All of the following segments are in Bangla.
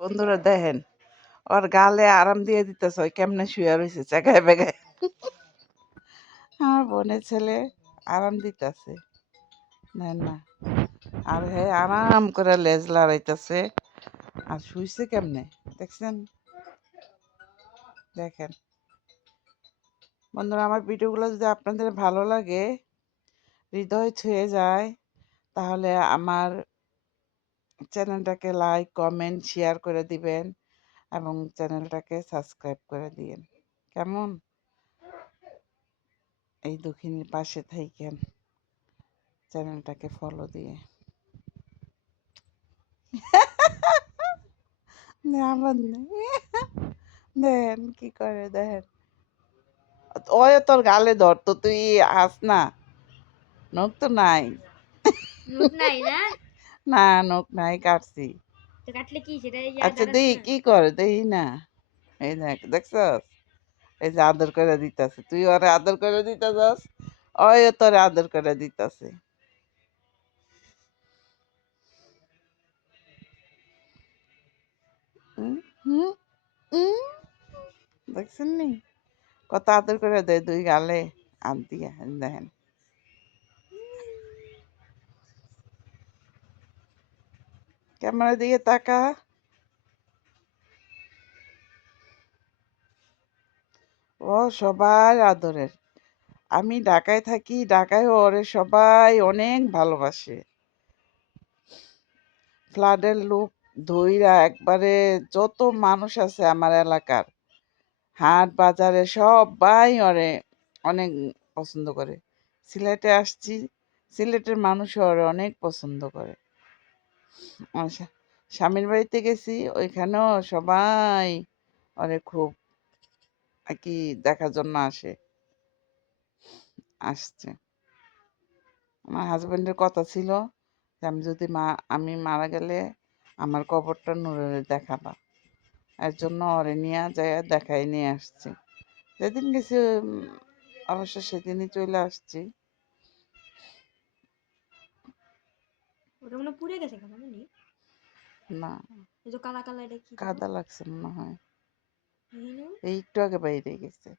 বন্ধুরা দেখেন ওর গালে আরাম দিয়ে দিতেছে, ওই কেমনে শুয়ে রয়েছে জায়গায় বেগায়। আমার বোনের ছেলে আরাম দিতেছে, নেন না। আর হ্যাঁ আরাম করে লেজ লড়াইতেছে আর শুইছে কেমনে দেখছেন। দেখেন বন্ধুরা, আমার ভিডিওগুলো যদি আপনাদের ভালো লাগে, হৃদয় ছুঁয়ে যায়, তাহলে আমার চ্যানেলটাকে লাইক কমেন্ট শেয়ার করে দিবেন এবং চ্যানেলটাকে সাবস্ক্রাইব করে দিয়েন। কেমন? এই দক্ষিণীর পাশে থাকেন, চ্যানেলটাকে ফলো দিয়ে। আমার দেখেন কি করে, দেখেন ওই তোর গালে ধরতো, তুই আস না, নখ তো নাই। নখ নাই না? না নখ নাই, কাটছি। তো কাটলে কি সেটা আচ্ছা দেখি কি করে, দেখি না। এই দেখ, দেখছস? এই যে আদর করে দিতেছে, তুই ওরে আদর করে দিতেছস, ওই তোরে আদর করে দিতেছে। দেখছেন নি কত আদর করে দেয় দুই গালে আর দিয়া, দেখেন। ক্যামেরার দিকে তাকা। ও সবার আদরের। আমি ঢাকায় থাকি, ঢাকায় ওরে সবাই অনেক ভালোবাসে। ফ্লাডের লোক ধইরা একবারে, যত মানুষ আছে আমার এলাকার হাট বাজারে সবাই ওরে অনেক পছন্দ করে। সিলেটে আসছি, সিলেটের মানুষ ওরে অনেক পছন্দ করে। আমার স্বামীর বাড়িতে গেছি, ওইখানেও সবাই ওরে খুব আর কি দেখার জন্য আসছে। আমার হাজবেন্ডের কথা ছিল যে আমি মারা গেলে আমার কবরটা নূরের দেখাবা, এর জন্য ওরে নিয়ে যায় দেখাই নিয়ে আসছি। যেদিন গেছি অবশ্য সেদিনই চলে আসছি। ওটা মনে পুড়ে গেছে কেন জানি না, এই যে কালা কালা, এটা কি কাদা লাগছে মনে হয়, জানো? এই একটু আগে বাইরে গেছে।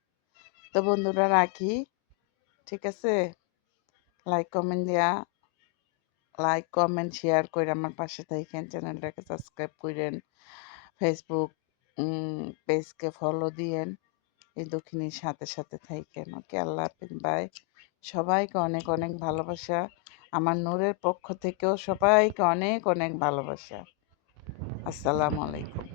তো বন্ধুরা রাখি, ঠিক আছে? লাইক কমেন্ট শেয়ার করে আমার পাশে থাকেন, চ্যানেলটাকে সাবস্ক্রাইব করেন, ফেসবুক পেজকে ফলো দিয়েন। এই দক্ষিণীর সাথে সাথে থাকেন। ওকে, আল্লাহ হাফেজ, বাই। সবাইকে অনেক অনেক ভালোবাসা, আমার নূরের পক্ষ থেকেও সবাইকে অনেক অনেক ভালোবাসা। আসসালামু আলাইকুম।